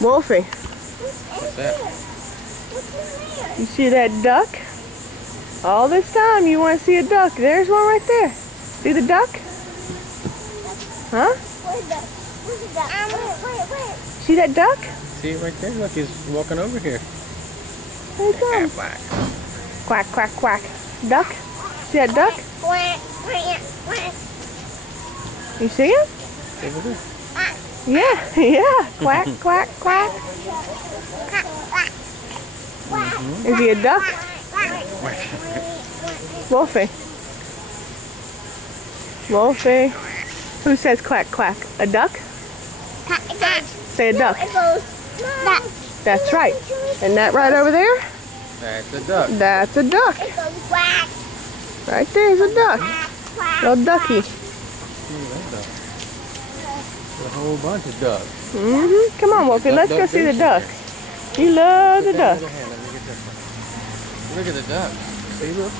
Wolfie, What's that? you see that duck? All this time you want to see a duck. There's one right there. See the duck? Huh? Where's the duck? Where? See that duck? See it right there? Look, he's walking over here. There he comes. Quack, Quack, quack, quack. Duck? See that duck? Quack, quack, quack. You see him? over there. Yeah, yeah. Quack, quack, quack. Quack, quack. Quack. Is he a duck? Quack. Wolfie. Wolfie. Who says quack, quack? A duck? Say a duck. It goes duck. That's right. And that right over there? That's a duck. That's a duck. It goes quack, Right there's a duck. quack, quack. Little ducky. That duck. A whole bunch of ducks. Come on, Wolfie. Let's go see the duck. You love the duck. Look at the duck. See, look.